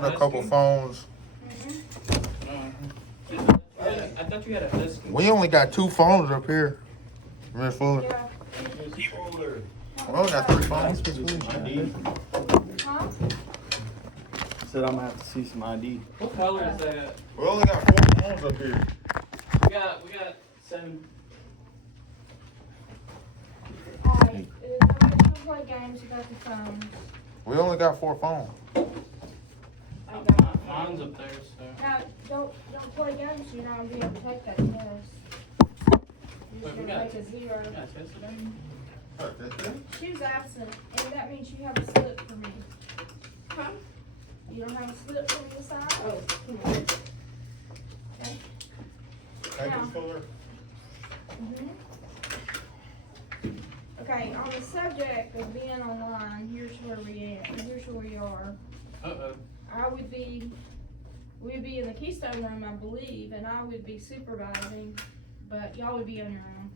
missing a couple phones. I thought you had a husky. We only got 2 phones up here. Miss Fuller. Yeah. We only got 3 phones. Huh? Said I'm gonna have to see some ID. What color is that? We only got 4 phones up here. We got 7. Alright, nobody's gonna play games without the phones. We only got 4 phones. I got it. Mine's up there, so. Now, don't play games, you're not gonna be able to take that test. You're Wait, just we gonna got- take a 0. Yeah, it's yesterday. She was absent, and that means you have a slip for me. Huh? You don't have a slip for me to sign? Oh, come on. Okay. Thank you, Fuller. Mhm. Okay, on the subject of being online, here's where we are. Uh-oh. We'd be in the Keystone room, I believe, and I would be supervising, but y'all would be on your own.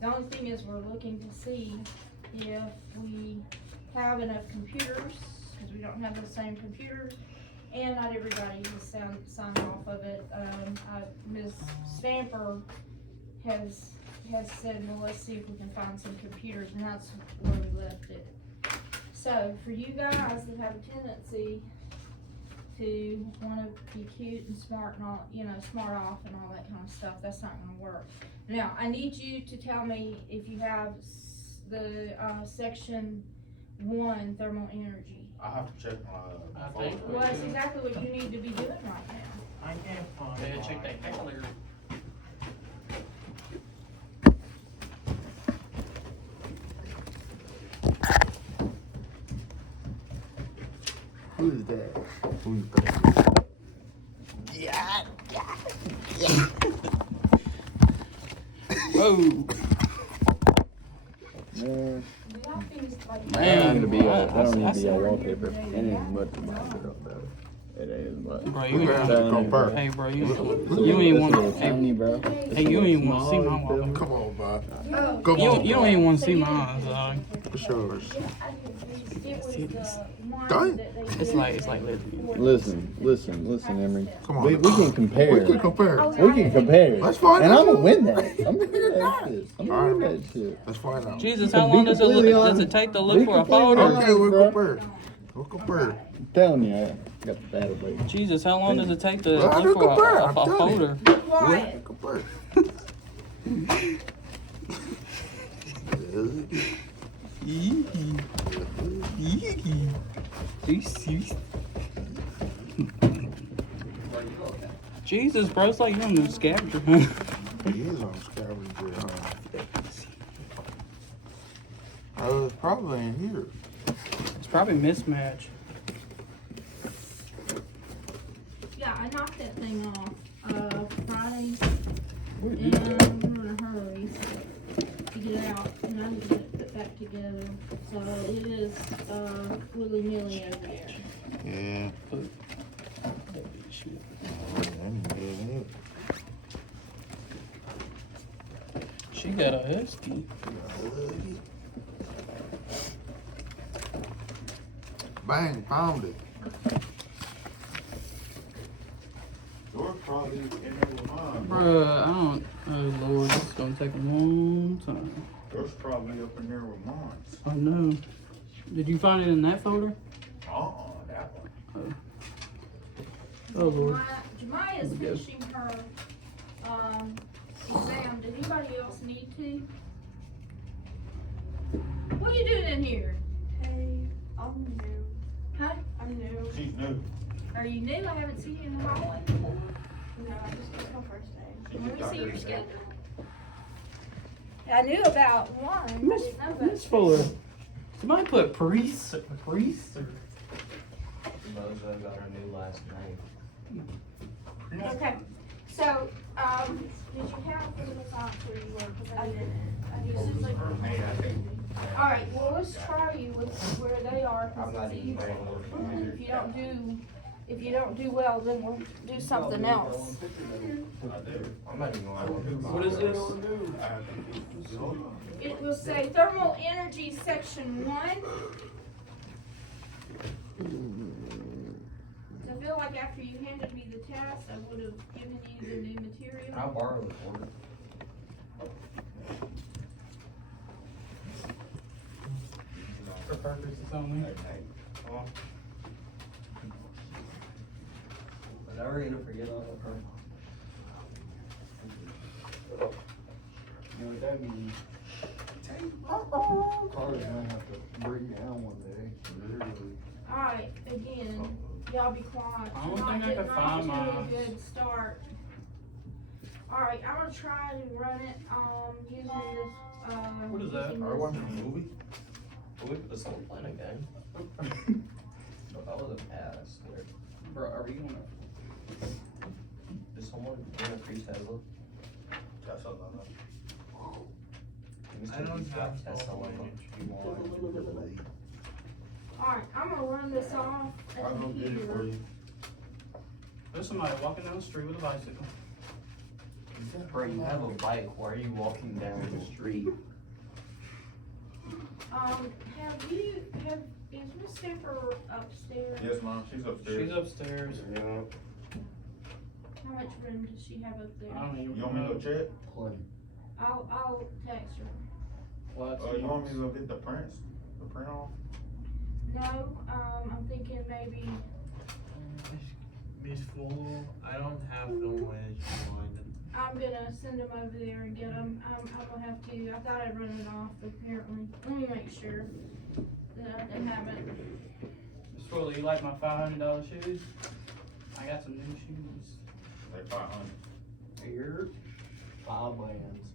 The only thing is we're looking to see if we have enough computers, because we don't have the same computers, and not everybody has signed off of it. Ms. Stamper has said, well, let's see if we can find some computers, and that's where we left it. So, for you guys that have a tendency to want to be cute and smart and all, smart off and all that kind of stuff, that's not going to work. Now, I need you to tell me if you have the section 1 thermal energy. I have to check my I folder. think- Well, that's exactly what you need to be doing right now. I can't find it. Check that calendar. Who is that? Who is that? Whoa. Man, Y'all finish, like, that don't need to be I- that don't need I to be see- our wallpaper. It ain't much about it though. It ain't much. Bro, We you gonna have ain't. to compare. Hey, bro, you You ain't want to. to. Tiny, bro. Hey, you ain't want to see my wallpaper. Come on, Bob. Oh. Come You on, don't even want to see mine, dog. What's yours? It was the one Dang. that they It's did like that lesbian. Listen, Emery. Come on. We can compare. We can compare. We can compare. Let's find And out. I'm gonna win that. I'm gonna win that shit. I'm gonna win that shit. Let's find out. Jesus, To how be long does completely does honest- it take to be look for a completely folder? honest. Okay, we'll Bro. compare. We'll compare. I'm telling you, I got the database. Jesus, how long does it take to Well, I look can for compare, a I'm telling folder? Quiet. Compare. Jesus, bro, it's like you're on the scavenger hunt. He is on scavenger hunt. It's probably in here. It's probably mismatch. Yeah, I knocked that thing off Friday, and I'm in a hurry to get out, and I need to get it put back together. So it is willy-nilly over there. Yeah. She got a husky. Bang, found it. Yours probably in there with mine. Bruh, I don't. Oh Lord, it's gonna take a long time. Yours probably up in there with mine. I know. Did you find it in that folder? That one. Oh Lord. Jemiah's finishing her exam. Did anybody else need to? What are you doing in here? Hey, I'm new. Huh? I'm new. She's new. Are you new? I haven't seen you in a while. No, it's my first day. Let me see your schedule. I knew about one. I Miss didn't know about Miss Fuller. Somebody put priest or. Bozo got her new last name. Okay, so, did you have the response where you were? 'Cause I didn't. You seemed like. Alright, well, let's try you with where they are, I'm cause not it's even easier. paying If you don't do well, then we'll do something else. I'm not even going to. What is this? It will say thermal energy section 1. feel like after you handed me the test, I would have given you the new material. Can I borrow the quarter? For purposes only. Was I ever gonna forget all that part? You know what that means? Cars gonna have to break down one day, literally. Alright, again, y'all be quiet. I don't Not think I getting can off find to mine. a good start. Alright, I'm gonna try to run it, using this, What is that? using Are this- we watching a movie? We put this whole plan again. But that was a pass there. Bro, are we gonna? Did someone in a free Tesla? That's a lot. Mr. I don't Beast got have Tesla all on managed. Alright, I'm gonna run this off I'll go at get it for here. you. There's somebody walking down the street with a bicycle. Bro, you have a bike, why are you walking down the street? Is Miss Stamper upstairs? Yes, mom, she's upstairs. She's upstairs. Yeah. How much room does she have up there? I don't even You want me to know. go check? I'll text her. What? You want me to go get the prints? The print off? No, I'm thinking maybe, Miss Full, I don't have no wedge on. I'm gonna send them over there and get them. I'm gonna have to, I thought I'd run it off, but apparently, let me make sure that I haven't. Miss Fuller, you like my $500 shoes? I got some new shoes. Like 500. Here, 5 lands.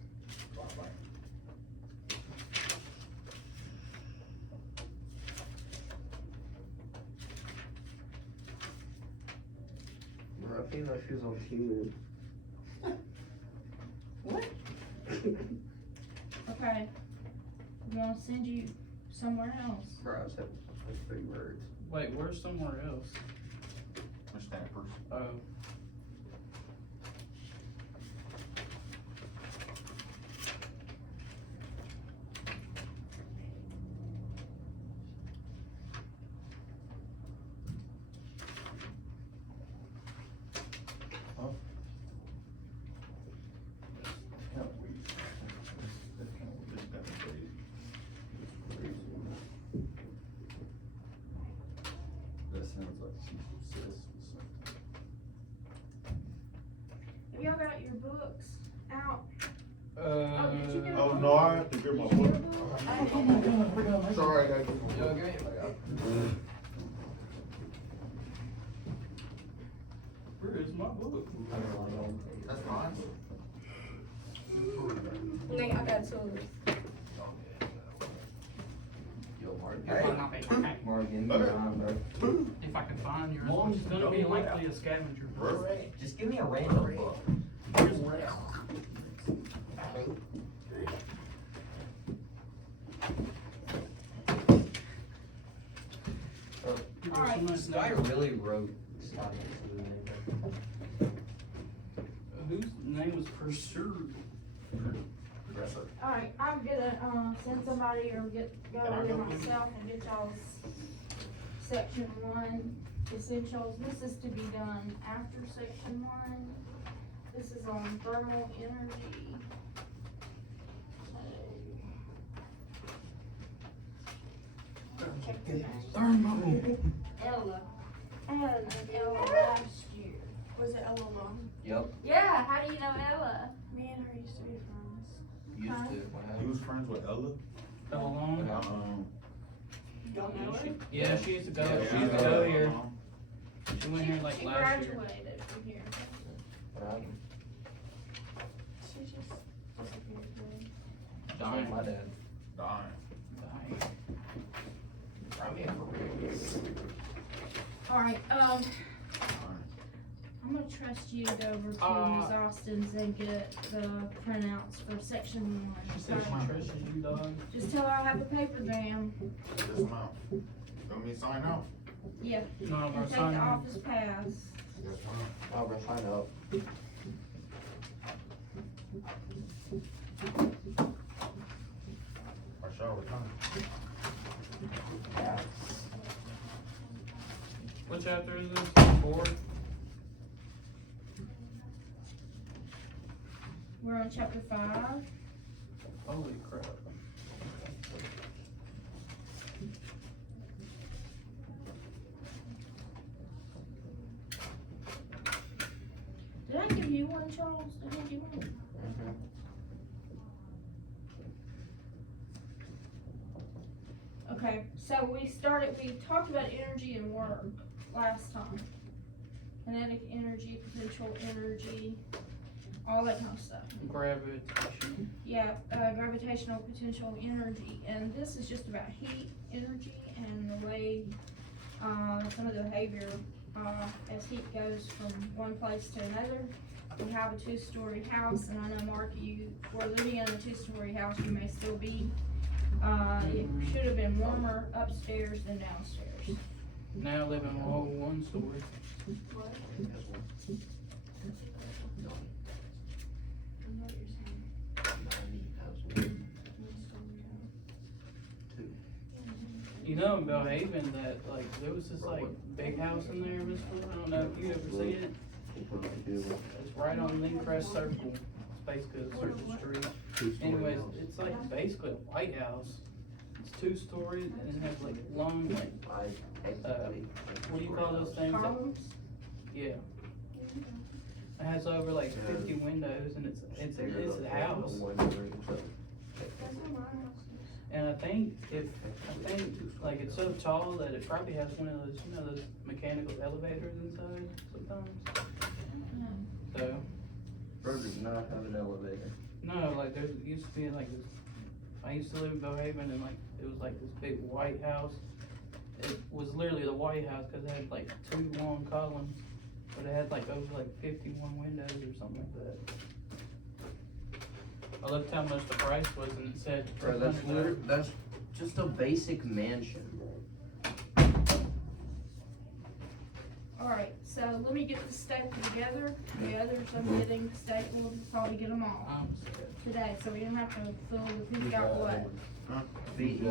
Bro, I think that shoes on Temu. What? Okay. I'm gonna send you somewhere else. Bro, I said 3 words. Wait, where's somewhere else? The stampers. Oh. Can't wait. This can't wait. This gotta be crazy. That sounds like she's obsessed with something. Have y'all got your books out? Uh, did you get Oh, no, I have to get my book. Sorry, I gotta get my Yo, book. give me a minute. Where is my book? That's mine. Nigga, I got two. Yo, Mark. Hey. Morgan, Okay. bro. If I can find yours, which is gonna be likely a scavenger. Bro. Just give me a random book. Alright. This guy really wrote Scott Whose name was Pursued? Alright, I'm gonna, send somebody or go Can I over there go get it? myself and get y'all's section 1 essentials. This is to be done after section 1. This is on thermal energy. Check the match. Ella. I had an Ella last year. Was it Ella Long? Yep, Yeah, how do you know Ella? Me and her used to be friends. used Huh? to. What You happened? was friends with Ella? How long? Don't know her? Yeah, she used to go. Yeah, She used to I know go her. here. She went here like She last year. graduated from here. What happened? She just disappeared. Just like my dad. Dying. I'm in for real. Alright, Dying. I'm gonna trust you to go over to Ms. Austin's and get the printouts for section She said she 1. trusts you, dog. Just tell her I have a paper jam. Yes, ma'am. Want me to sign out? Yeah, No, and bro, take the sign in. office pass. Yes, ma'am. I'll go find out. I shall return. What chapter is this? 4? We're on chapter 5. Holy crap. Did I give you one, Charles? Did I give you one? Okay, so we talked about energy and work last time. Kinetic energy, potential energy, all that kind of stuff. Gravitation. Yeah, gravitational potential energy, and this is just about heat energy and the way, some of the behavior, as heat goes from one place to another. We have a 2-story house, and I know, Mark, you were living in a 2-story house, you may still be. It should have been warmer upstairs than downstairs. Now living in a whole 1-story. What? I know what you're saying. You know in Belhaven that, like, there was this, like, big house in there, Miss Ford, I don't know if you ever seen it. It's right on Lincrest Circle, it's basically a circle street. Anyways, it's like basically a White House. It's 2 stories and it has like long, like, what do you call those things? Columns? Yeah. It has over like 50 windows and it's a house. That's what my house is. And I think like it's so tall that it probably has one of those, you know, those mechanical elevators inside sometimes. So, Burger does not have an elevator. no, like there used to be like this, I used to live in Belhaven and like, it was like this big white house. It was literally the White House because it had like 2 long columns, but it had like over like 51 windows or something like that. I looked how much the price was and it said. Bro, that's just a basic mansion. Alright, so let me get the stapled together. The others I'm getting stapled, probably get them all today, so we don't have to fill the who's got what. VE.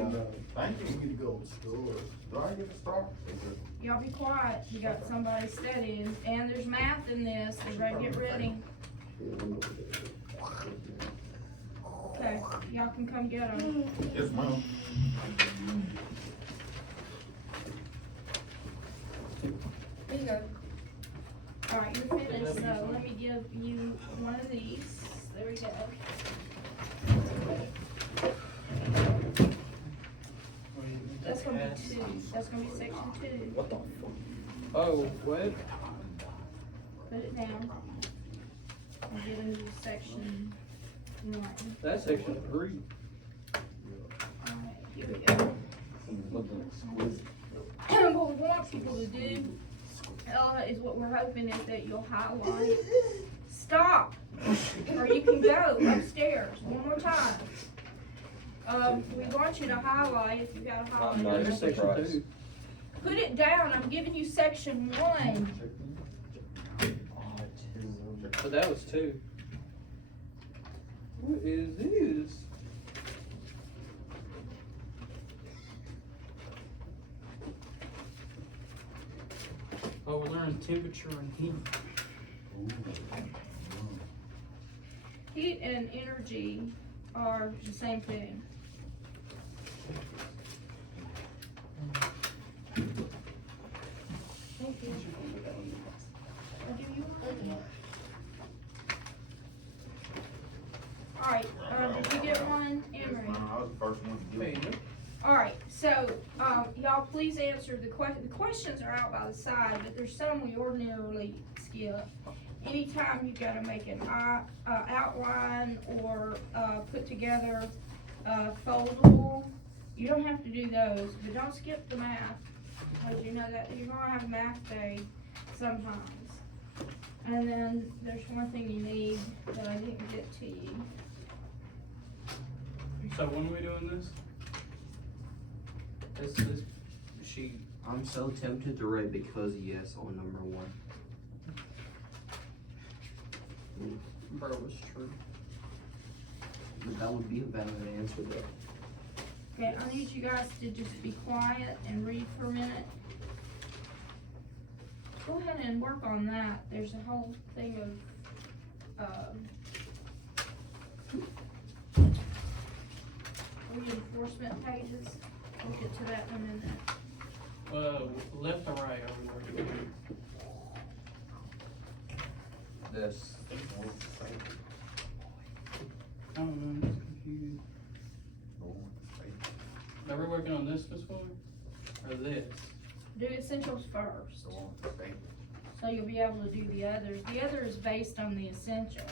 Thank you, you go to school. Do I get to start? Y'all be quiet, you got somebody studying, and there's math in this, everybody get ready. Okay, y'all can come get them. Yes, ma'am. Here you go. Alright, you're finished, so let me give you one of these. There we go. That's gonna be 2. That's gonna be section 2. What the fuck? Oh, what? Put it down. I'm giving you section 1. That's section 3. Alright, here we go. What we want people to do, is what we're hoping is that you'll highlight. Stop! Or you can go upstairs, one more time. We want you to highlight, if you gotta highlight. There's section 2. Put it down, I'm giving you section 1. So that was 2. What is this? Oh, we're learning temperature and heat. Heat and energy are the same thing. Thank you. I'll give you one. Alright, did you get one, Yes, Emery? ma'am, I was the first one to get it. Alright, so, y'all please answer the questions are out by the side, but there's some we ordinarily skip. Anytime you've gotta make an outline or, put together, foldable, you don't have to do those, but don't skip the math, because you know that you're gonna have math day sometimes. And then there's one thing you need that I didn't get to you. So when are we doing this? This sheet. I'm so tempted to write because yes on number 1. Bro, it's true. But that would be a valid answer though. Okay, I need you guys to just be quiet and read for a minute. Go ahead and work on that. There's a whole thing of, Reinforcement pages, we'll get to that in a minute. Left or right are we working on? This. I don't know, I'm just confused. Are we working on this one? Or this? Do essentials first, so you'll be able to do the others. The other is based on the essentials.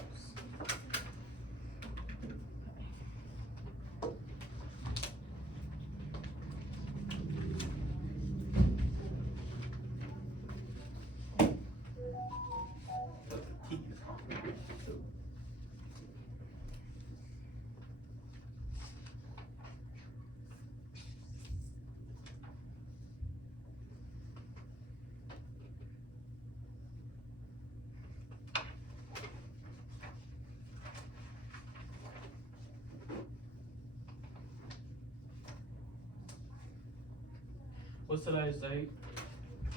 What's today's date?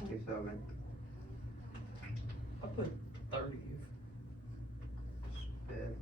27. I put 30th. Dead.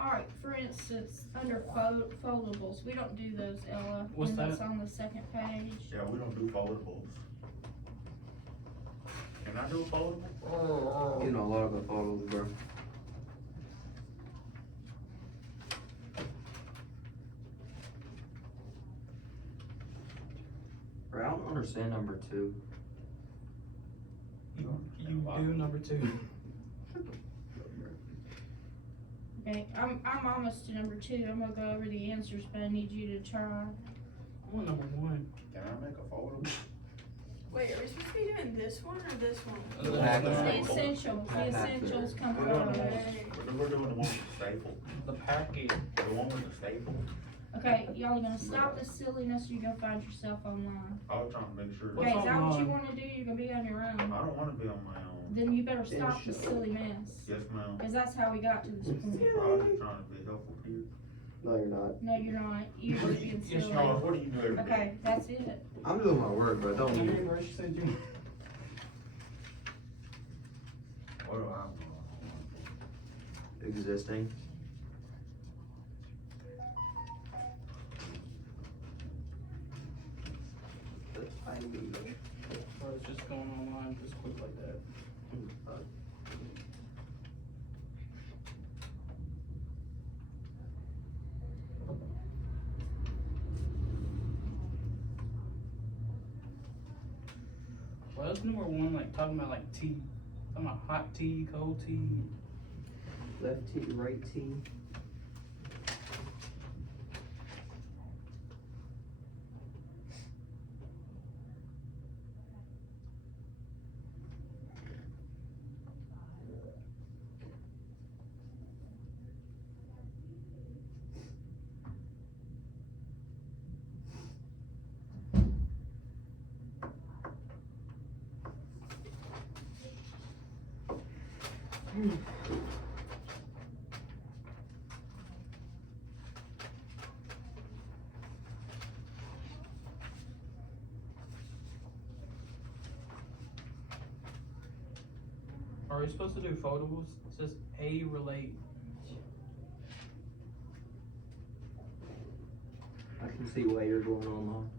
Alright, for instance, under foldables, we don't do those, Ella. What's And that's that? on the second page. Yeah, we don't do foldables. Can I do a foldable? You know a lot about photos, bro. Bro, I don't understand number 2. You do number 2. Okay, I'm almost to number 2. I'm gonna go over the answers, but I need you to try. I want number 1. Can I make a foldable? Wait, are we supposed to be doing this one or this one? The pack The is- essentials come We're doing first. we're doing the one with the staple, The packet. the one with the staple. Okay, y'all are gonna stop this silliness, you're gonna find yourself online. I was trying to make sure. What's Okay, is that what you online? wanna do? You're gonna be on your I own. don't wanna be on my own. Then you better stop the silly mess. Yes, ma'am. Cause that's how we got to this point. I was just trying to be helpful here. No, you're not. No, you're not. You're just being Yes, silly. Charles, what do you do every day? Okay, that's it. I'm doing my work, bro. Don't I you? mean, where she said you. What do I? Existing. Or it's just going online just quick like that. Well, that's number 1, like talking about like tea. Talking about hot tea, cold tea. Left T, right T. Are we supposed to do foldables? It says A relate. I can see why you're going online.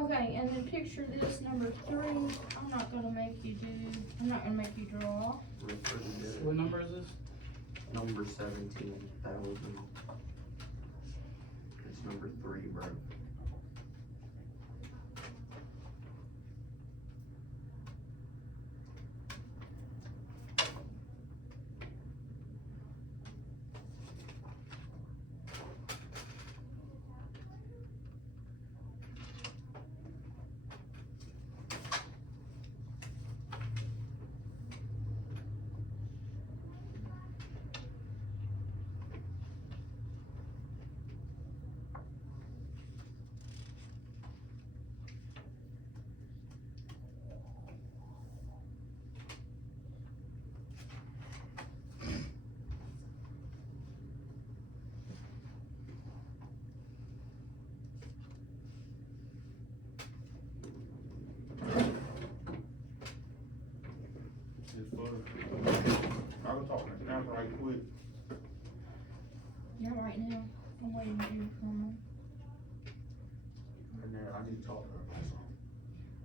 Okay, and then picture this number 3, I'm not gonna make you draw. Refer to the What number is this? number 17,000. It's number 3, bro. Just for, I can talk to Snapper right quick. Yeah, right now, I'm waiting for you to come. And then I need to talk to her about something.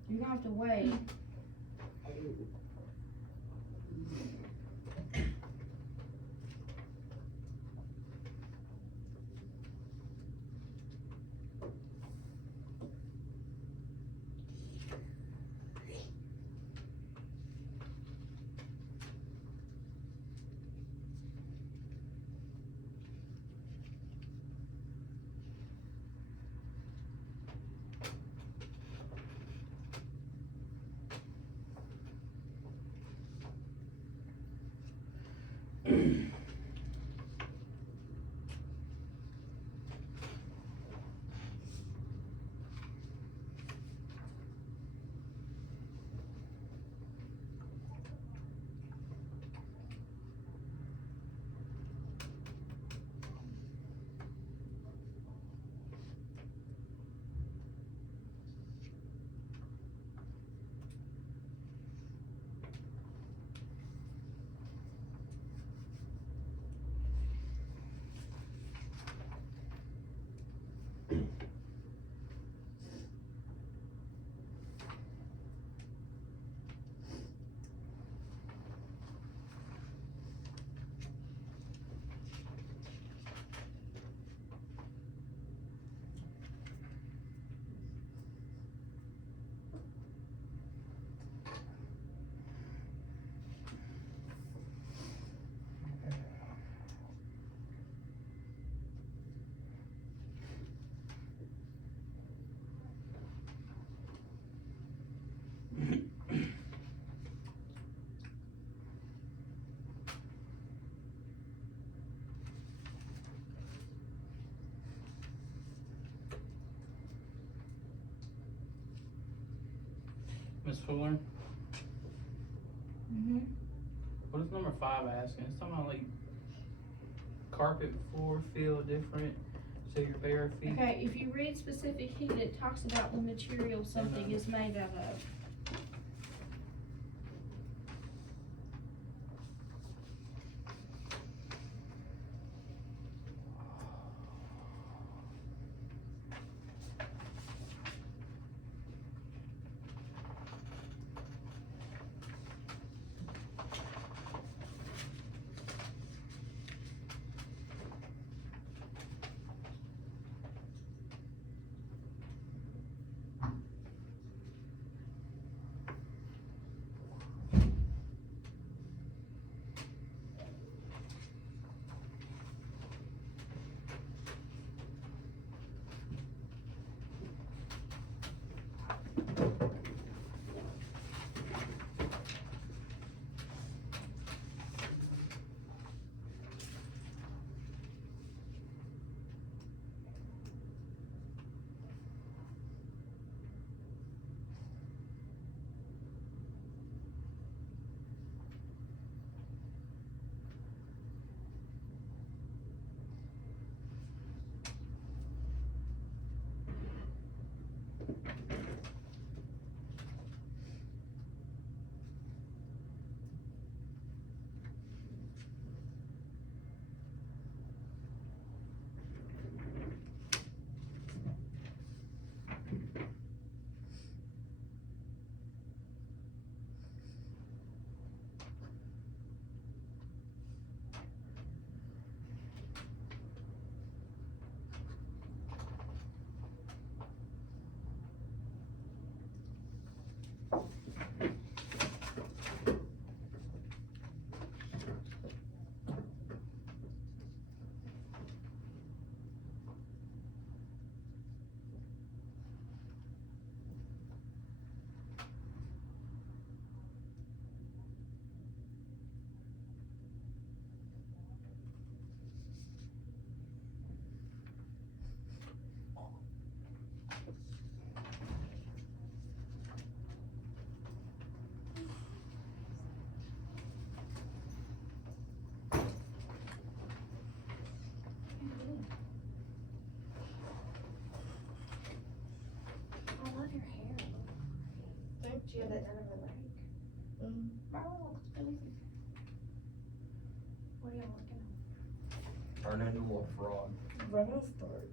You're gonna have to wait. Miss Fuller, Mm-hmm. what is number 5 asking? It's talking about like carpet floor feel different, so your bare feet. Okay, if you read specific heat, it talks about the material something is made out of. She had that done of her leg. Oh, What are y'all looking Turn into a frog. at?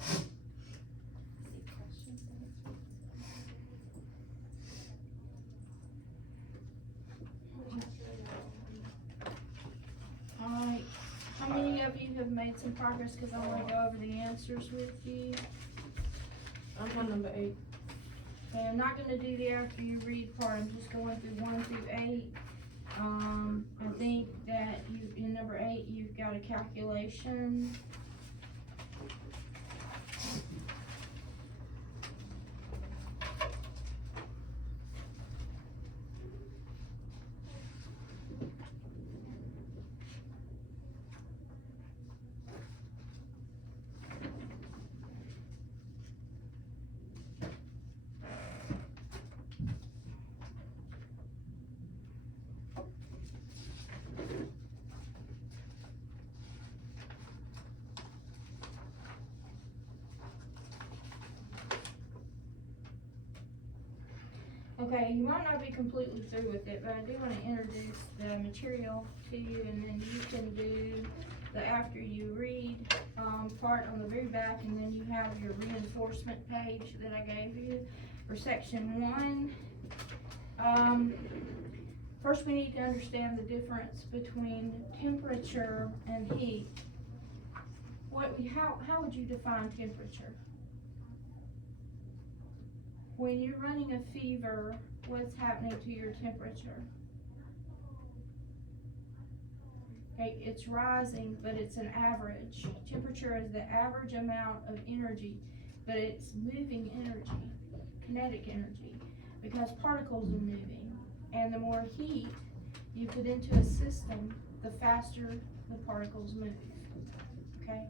See questions alright, how many of you have made some progress, cause I wanna go over the answers with you? I'm on number 8. Okay, I'm not gonna do the after you read part, I'm just going through 1 through 8. I think that you, in number 8, you've got a calculation. Okay, you might not be completely through with it, but I do wanna introduce the material to you, and then you can do the after you read, part on the very back, and then you have your reinforcement page that I gave you for section 1. First we need to understand the difference between temperature and heat. How would you define temperature? When you're running a fever, what's happening to your temperature? Okay, it's rising, but it's an average. Temperature is the average amount of energy, but it's moving energy, kinetic energy, because particles are moving. And the more heat you put into a system, the faster the particles move, okay?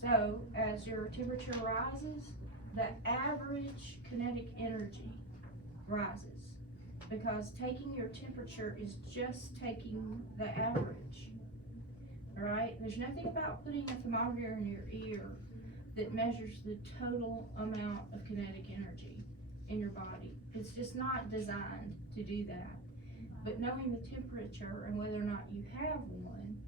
So, as your temperature rises, the average kinetic energy rises, because taking your temperature is just taking the average, alright? There's nothing about putting a thermometer in your ear that measures the total amount of kinetic energy in your body. It's just not designed to do that. But knowing the temperature and whether or not you have one,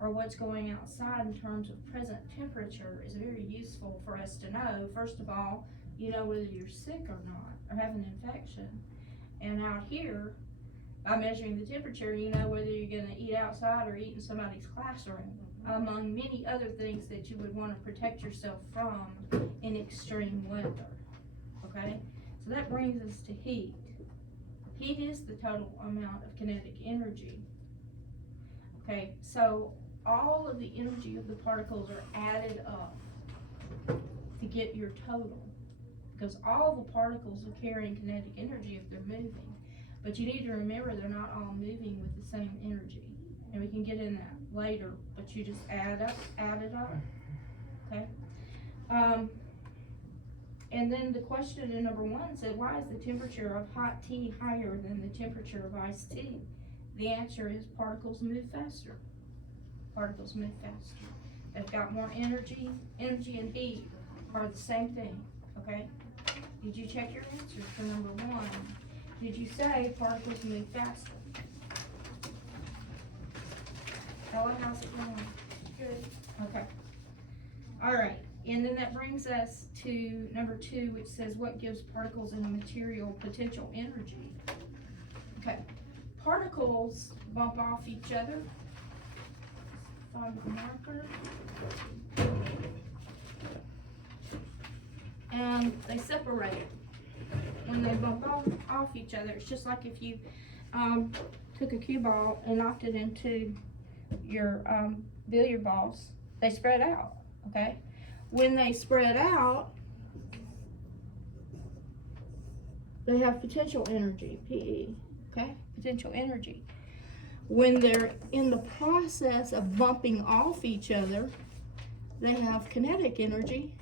or what's going outside in terms of present temperature, is very useful for us to know. First of all, you know whether you're sick or not, or have an infection. And out here, by measuring the temperature, you know whether you're gonna eat outside or eat in somebody's classroom, among many other things that you would wanna protect yourself from in extreme weather, okay? So that brings us to heat. Heat is the total amount of kinetic energy. Okay, so all of the energy of the particles are added up to get your total, because all the particles are carrying kinetic energy if they're moving. But you need to remember they're not all moving with the same energy, and we can get in that later, but you just add it up, okay? And then the question in number 1 said, why is the temperature of hot tea higher than the temperature of iced tea? The answer is particles move faster. Particles move faster. They've got more energy. Energy and heat are the same thing, okay? Did you check your answers for number 1? Did you say particles move faster? Ella, how's it going? Good. Okay. Alright, and then that brings us to number 2, which says what gives particles in a material potential energy? Okay, particles bump off each other. Find the marker. And they separate when they bump off each other. It's just like if you took a cue ball and knocked it into your billiard balls, they spread out, okay? When they spread out, they have potential energy, PE, okay? Potential energy. When they're in the process of bumping off each other, they have kinetic energy,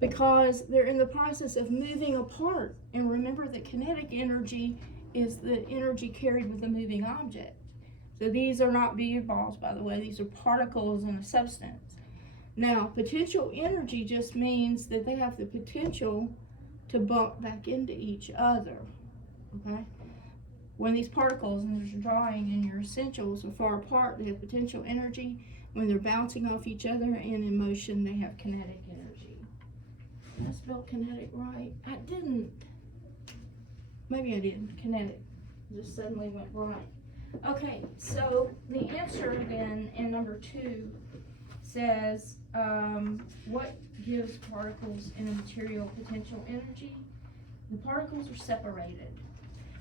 because they're in the process of moving apart. And remember that kinetic energy is the energy carried with a moving object. So these are not billiard balls, by the way. These are particles in a substance. Now, potential energy just means that they have the potential to bump back into each other, okay? When these particles and there's drawing and your essentials are far apart, they have potential energy. When they're bouncing off each other and in motion, they have kinetic energy. Did I spell kinetic right? I didn't. Maybe I didn't. Kinetic. Just suddenly went right. Okay, so the answer then in number 2 says, what gives particles in a material potential energy? The particles are separated.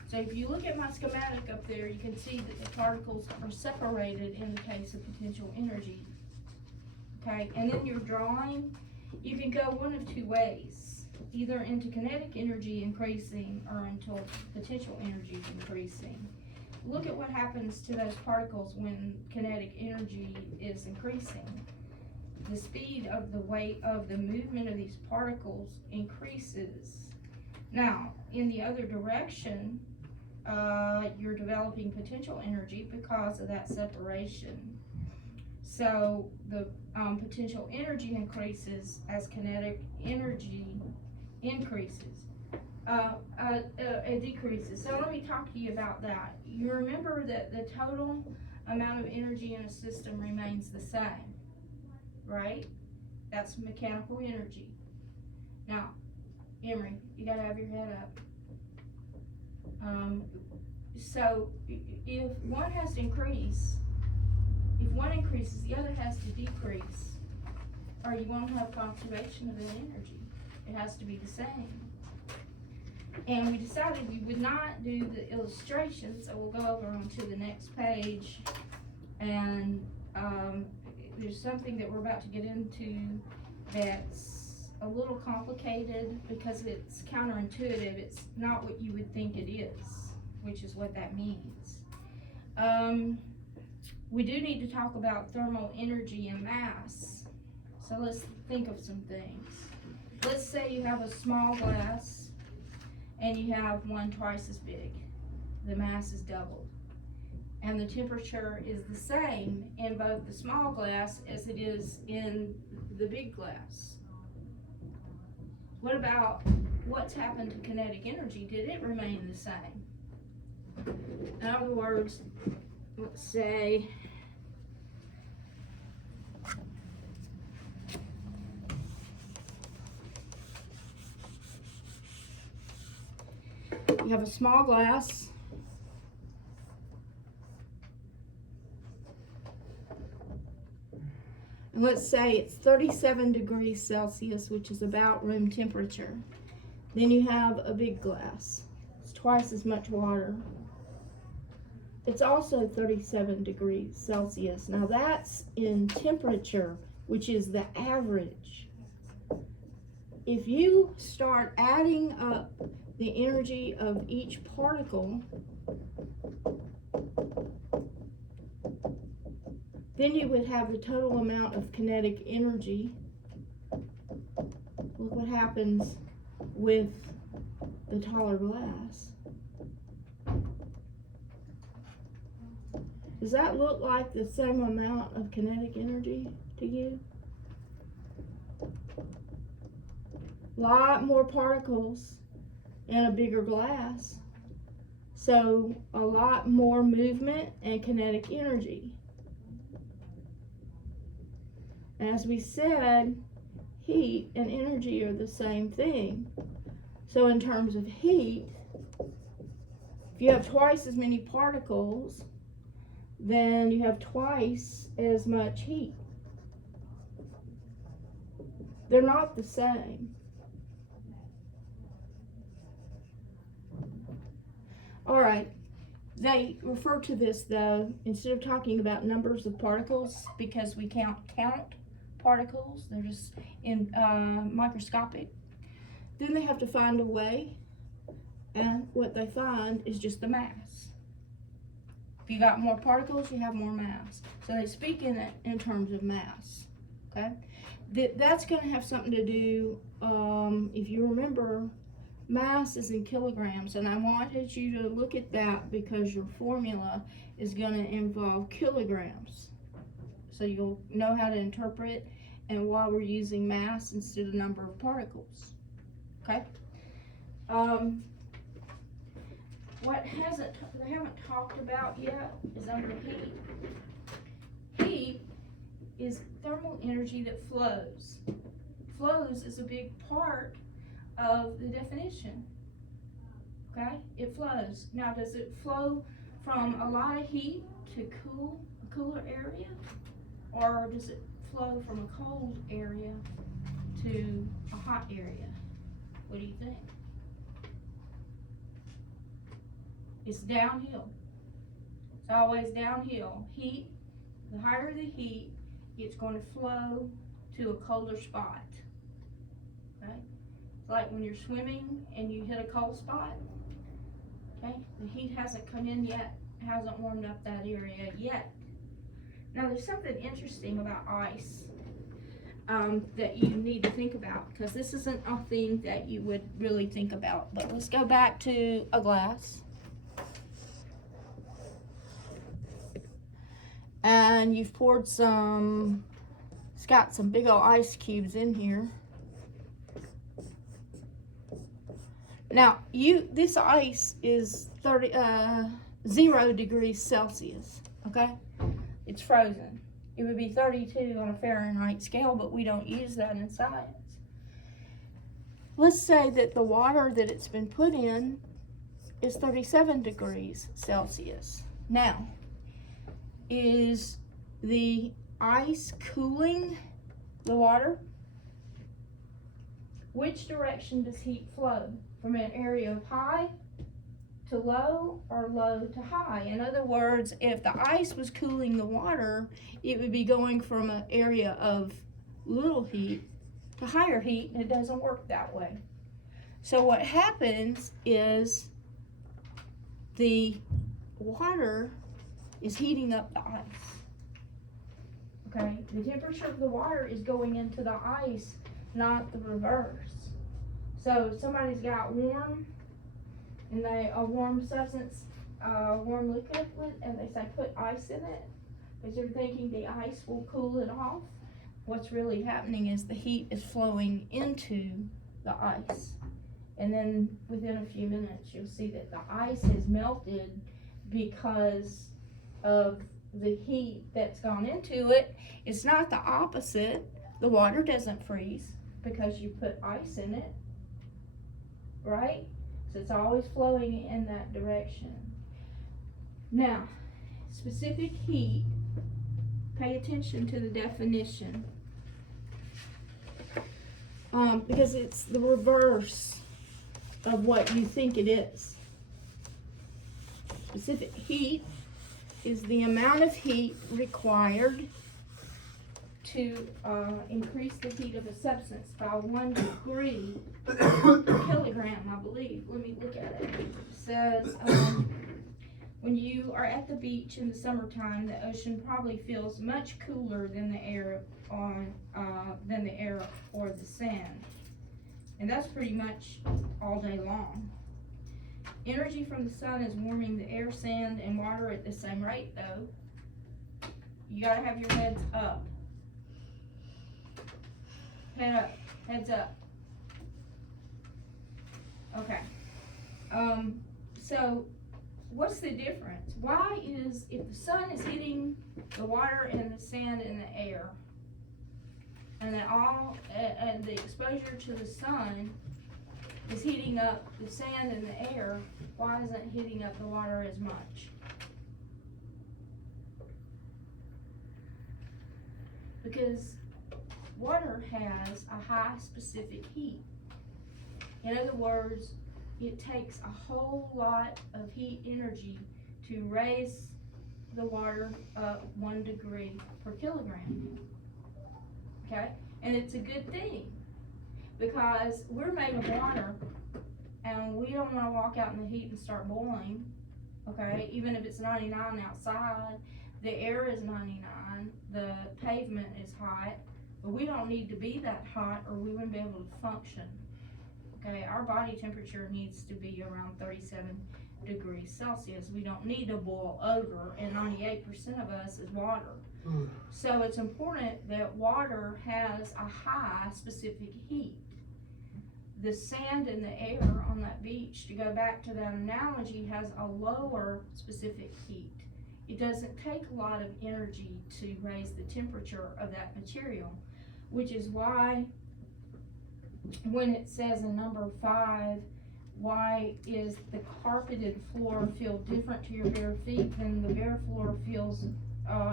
So if you look at my schematic up there, you can see that the particles are separated in the case of potential energy. Okay, and in your drawing, you can go one of 2 ways. Either into kinetic energy increasing or into potential energy increasing. Look at what happens to those particles when kinetic energy is increasing. The speed of the weight of the movement of these particles increases. Now, in the other direction, you're developing potential energy because of that separation. So the potential energy increases as kinetic energy increases. It decreases. So let me talk to you about that. You remember that the total amount of energy in a system remains the same, right? That's mechanical energy. Now, Emery, you gotta have your head up. So if one has to increase, if one increases, the other has to decrease, or you won't have conservation of that energy. It has to be the same. And we decided we would not do the illustration, so we'll go over onto the next page. And there's something that we're about to get into that's a little complicated because it's counterintuitive. It's not what you would think it is, which is what that means. We do need to talk about thermal energy and mass. So let's think of some things. Let's say you have a small glass and you have one twice as big. The mass is doubled. And the temperature is the same in both the small glass as it is in the big glass. What about what's happened to kinetic energy? Did it remain the same? In other words, let's say you have a small glass and let's say it's 37 degrees Celsius, which is about room temperature. Then you have a big glass. It's twice as much water. It's also 37 degrees Celsius. Now that's in temperature, which is the average. If you start adding up the energy of each particle, then you would have the total amount of kinetic energy. Look what happens with the taller glass. Does that look like the same amount of kinetic energy to you? A lot more particles in a bigger glass. So a lot more movement and kinetic energy. As we said, heat and energy are the same thing. So in terms of heat, if you have twice as many particles, then you have twice as much heat. They're not the same. All right, they refer to this though, instead of talking about numbers of particles, because we can't count particles, they're just in microscopic, then they have to find a way, and what they find is just the mass. If you got more particles, you have more mass. So they speak in it in terms of mass, okay? That's gonna have something to do, if you remember, mass is in kilograms, and I wanted you to look at that because your formula is gonna involve kilograms. So you'll know how to interpret and why we're using mass instead of number of particles. Okay? What they haven't talked about yet is under heat. Heat is thermal energy that flows. Flows is a big part of the definition. Okay? It flows. Now, does it flow from a lot of heat to a cooler area? Or does it flow from a cold area to a hot area? What do you think? It's downhill. It's always downhill. Heat, the higher the heat, it's going to flow to a colder spot. Okay? It's like when you're swimming and you hit a cold spot. Okay? The heat hasn't come in yet, hasn't warmed up that area yet. Now there's something interesting about ice that you need to think about, because this isn't a thing that you would really think about. But let's go back to a glass. And you've poured it's got some big old ice cubes in here. Now, this ice is 0 degrees Celsius, okay? It's frozen. It would be 32 on a Fahrenheit scale, but we don't use that in science. Let's say that the water that it's been put in is 37 degrees Celsius. Now, is the ice cooling the water? Which direction does heat flow? From an area of high to low or low to high? In other words, if the ice was cooling the water, it would be going from an area of little heat to higher heat, and it doesn't work that way. So what happens is the water is heating up the ice. Okay, the temperature of the water is going into the ice, not the reverse. So if somebody's got warm, and a warm substance, warm liquid, and they say put ice in it, because they're thinking the ice will cool it off. What's really happening is the heat is flowing into the ice. And then within a few minutes, you'll see that the ice has melted because of the heat that's gone into it. It's not the opposite. The water doesn't freeze because you put ice in it, right? So it's always flowing in that direction. Now, specific heat, pay attention to the definition. Because it's the reverse of what you think it is. Specific heat is the amount of heat required to increase the heat of a substance by 1 degree per kilogram, I believe. Let me look at it. It says, when you are at the beach in the summertime, the ocean probably feels much cooler than the air or the sand. And that's pretty much all day long. Energy from the sun is warming the air, sand, and water at the same rate, though. You gotta have your heads up. Head up. Heads up. Okay. So, what's the difference? Why is, if the sun is hitting the water and the sand and the air, and the exposure to the sun is heating up the sand and the air, why isn't it heating up the water as much? Because water has a high specific heat. In other words, it takes a whole lot of heat energy to raise the water up 1 degree per kilogram. Okay? And it's a good thing, because we're made of water, and we don't want to walk out in the heat and start boiling. Okay? Even if it's 99 outside, the air is 99, the pavement is hot, but we don't need to be that hot or we wouldn't be able to function. Okay? Our body temperature needs to be around 37 degrees Celsius. We don't need to boil over, and 98% of us is water. So it's important that water has a high specific heat. The sand in the air on that beach, to go back to that analogy, has a lower specific heat. It doesn't take a lot of energy to raise the temperature of that material, which is why when it says in number 5, why is the carpeted floor feel different to your bare feet than the bare floor feels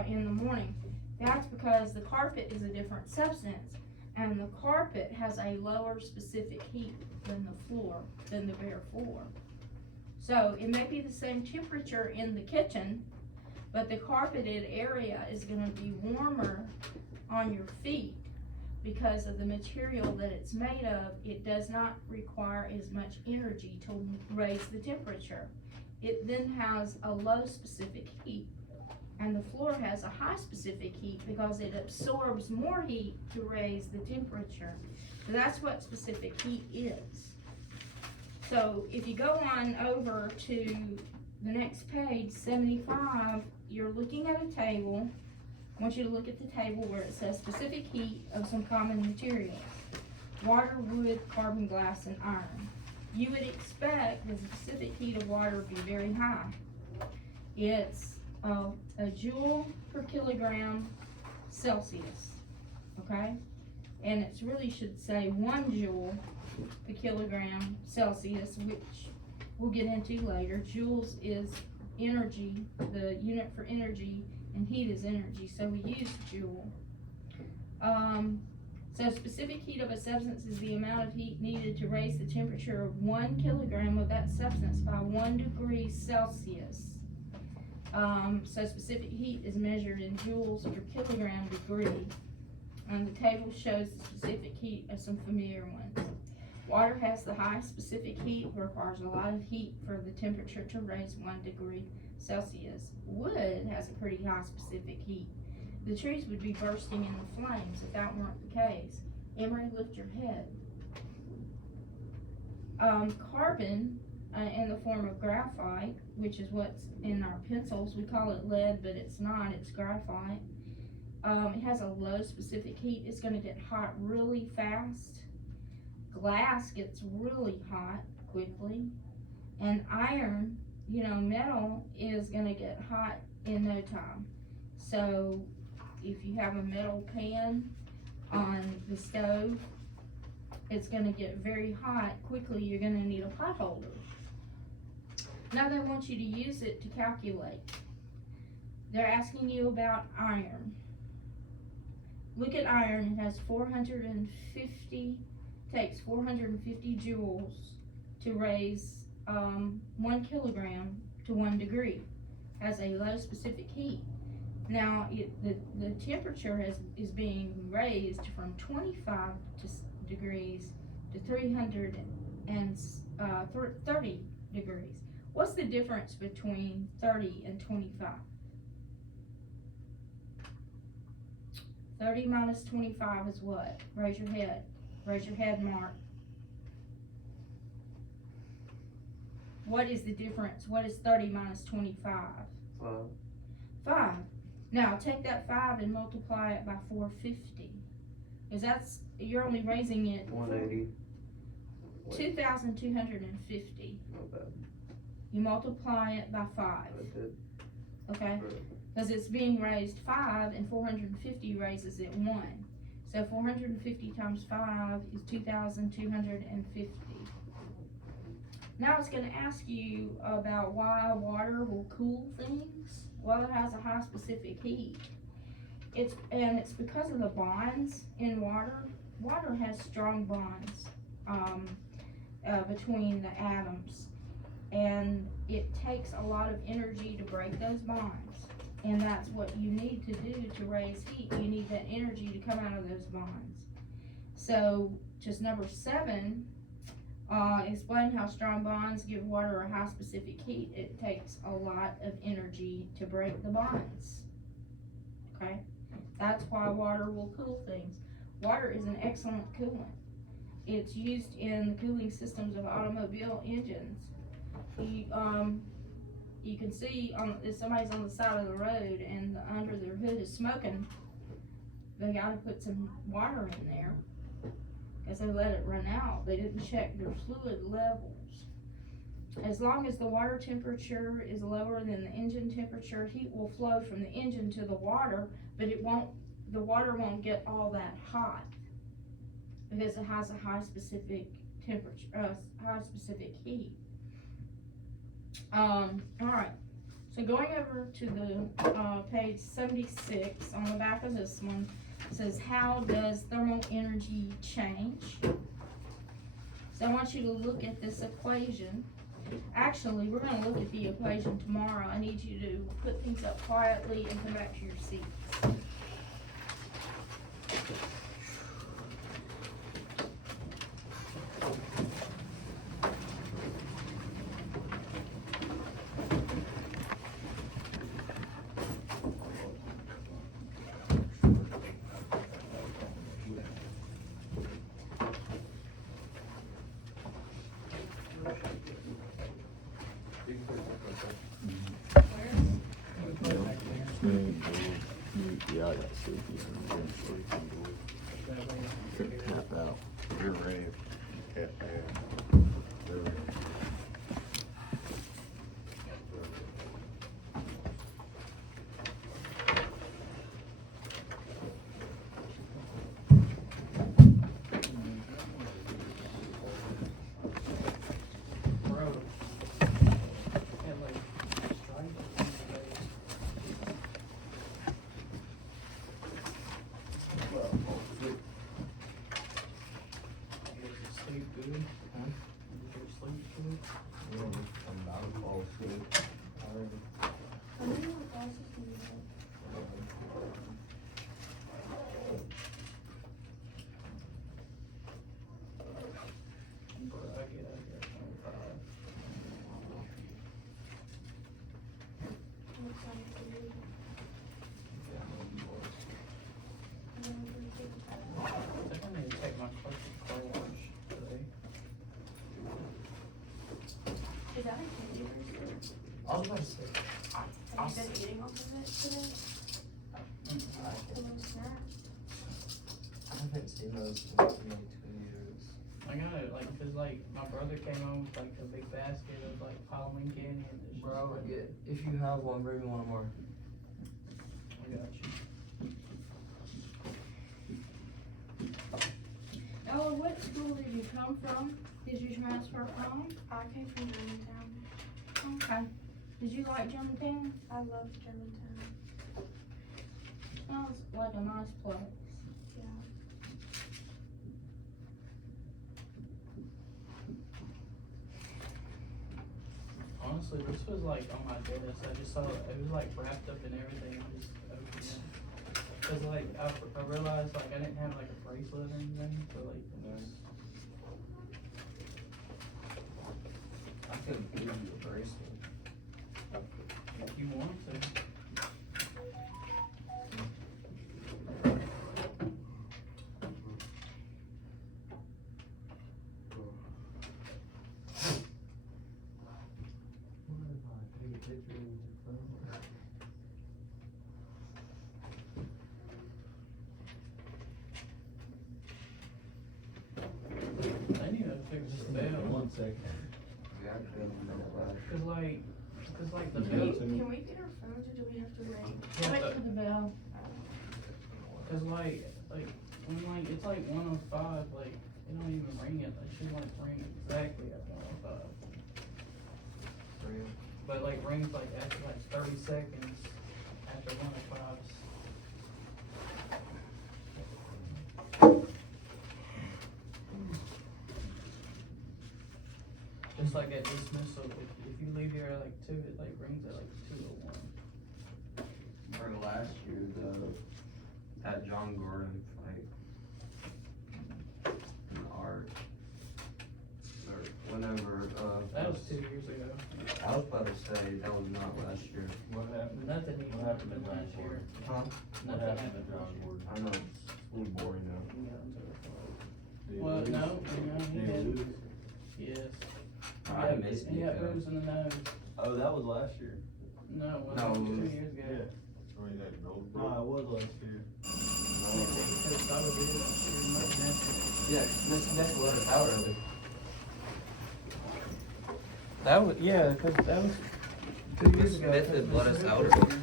in the morning? That's because the carpet is a different substance, and the carpet has a lower specific heat than the bare floor. So it may be the same temperature in the kitchen, but the carpeted area is gonna be warmer on your feet because of the material that it's made of. It does not require as much energy to raise the temperature. It then has a low specific heat, and the floor has a high specific heat because it absorbs more heat to raise the temperature. So that's what specific heat is. So if you go on over to the next page, 75, you're looking at a table. I want you to look at the table where it says specific heat of some common materials: water, wood, carbon, glass, and iron. You would expect the specific heat of water to be very high. It's a joule per kilogram Celsius, okay? And it really should say 1 joule per kilogram Celsius, which we'll get into later. Joules is energy, the unit for energy, and heat is energy, so we use joule. So specific heat of a substance is the amount of heat needed to raise the temperature of 1 kilogram of that substance by 1 degree Celsius. So specific heat is measured in joules per kilogram degree. And the table shows the specific heat of some familiar ones. Water has the high specific heat, requires a lot of heat for the temperature to raise 1 degree Celsius. Wood has a pretty high specific heat. The trees would be bursting into flames if that weren't the case. Emery, lift your head. Carbon, in the form of graphite, which is what's in our pencils, we call it lead, but it's not, it's graphite. It has a low specific heat. It's going to get hot really fast. Glass gets really hot quickly. And iron, metal is going to get hot in no time. So if you have a metal pan on the stove, it's going to get very hot quickly. You're going to need a pot holder. Now they want you to use it to calculate. They're asking you about iron. Look at iron. It has takes 450 joules to raise 1 kilogram to 1 degree. Has a low specific heat. Now the temperature is being raised from 25 degrees to 330 degrees. What's the difference between 30 and 25? 30 minus 25 is what? Raise your head. Raise your head, Mark. What is the difference? What is 30 minus 25? 5. Now take that 5 and multiply it by 450. Because you're only raising it 180. 2,250. Not bad. You multiply it by 5. I did. Okay? Because it's being raised 5 and 450 raises it 1. So 450 times 5 is 2,250. Now it's going to ask you about why water will cool things. Well, it has a high specific heat. It's because of the bonds in water. Water has strong bonds between the atoms, and it takes a lot of energy to break those bonds. And that's what you need to do to raise heat. You need that energy to come out of those bonds. So, just number 7, explain how strong bonds give water a high specific heat. It takes a lot of energy to break the bonds. Okay? That's why water will cool things. Water is an excellent coolant. It's used in the cooling systems of automobile engines. you can see if somebody's on the side of the road and under their hood is smoking, they gotta put some water in there. Cause they let it run out, they didn't check their fluid levels. As long as the water temperature is lower than the engine temperature, heat will flow from the engine to the water, but the water won't get all that hot. Because it has a high specific temperature, high specific heat. Alright, so going over to the, page 76, on the back of this one, it says, how does thermal energy change? So I want you to look at this equation. Actually, we're gonna look at the equation tomorrow. I need you to put things up quietly and come back to your seats. Yeah, I got sleepy. Couldn't tap out. You're ready. Yeah, yeah. They're ready. Bro. Had like stripes on his face. Well, hopefully. Did you sleep good? Huh? Did you sleep good? I'm about to fall asleep. Bro, I get out here at 25. I think I need to take my car to car wash today. Is that a candy bar? I was about to say, Have you been eating off of it today? A little snack? I haven't seen those in like 2 years. I got it, like, cause like, my brother came home with like a big basket of like Halloween candy and it's just Bro, like, yeah, if you have one, bring me one more. I got you. Ella, what school did you come from? Did you transfer from? I came from Germantown. Okay. Did you like Germantown? I love Germantown. Sounds like a nice place. Yeah. Honestly, this was like on my desk, I just saw, it was like wrapped up in everything, I just opened it. Cause like, I realized like I didn't have like a bracelet or anything, so like, it was, I could give you a bracelet. if you want to. I need to fix this bell, One second. Yeah, I could have no flash. cause like the Yeah. bell, Can we get our phones or do we have to wait? Wait for the bell. cause like, when like, it's like 1:05, like, it don't even ring it, it should like ring exactly after 1:05. Real. But like rings like after like 30 seconds after 1:05. Just like at dismissal, if you leave here at like 2, it like rings at like 2:01. For last year, that John Gordon fight. In art. Or whenever, That was 2 years ago. I was about to say, that was not last year. What happened? Nothing even What happened happened to last John year. Huh? What Nothing happened to happened John last year. Gordon? I know, it's a little boring now. We got into it. Did he Well, lose? no, he Did he did. lose? Yes. I missed He it, got though. bruised in the nose. Oh, that was last year. No, it No, wasn't, it was- 2 years ago. Yeah. No, No, it was last year. Because I was there last year, and nothing happened. Yeah, Miss Nick let us out early. That was, yeah, cause that was 2 years Miss ago. Smith had let us out early.